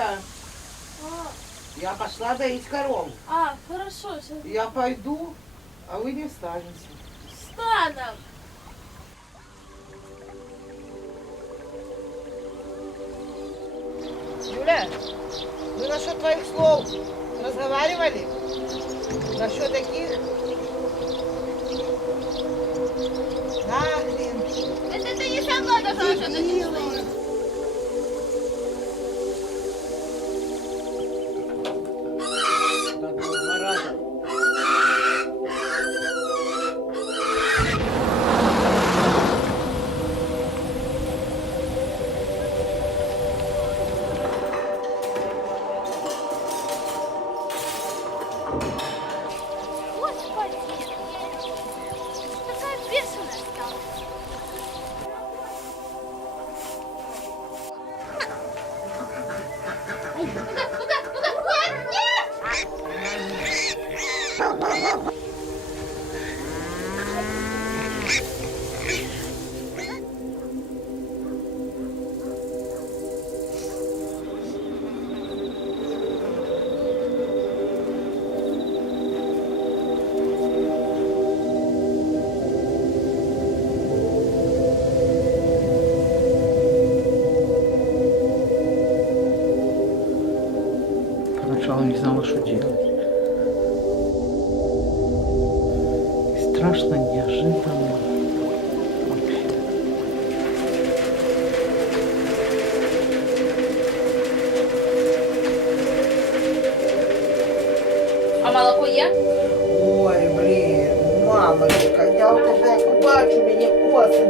Юля, А, я пошла доить коров. хорошо, сейчас Я пойду, а вы не встанете. встанем. Юля, мы насчет твоих слов разговаривали? Насчет таких? Нахрен. Это ты не сама должна что-то делать. Надо было 2 раза. Господи, такая бешеная стала. Поначалу не знала, что делать. Страшно, неожиданно. Вообще. А молоко є? Ой, блін, мамочка, я от як бачу, мені коси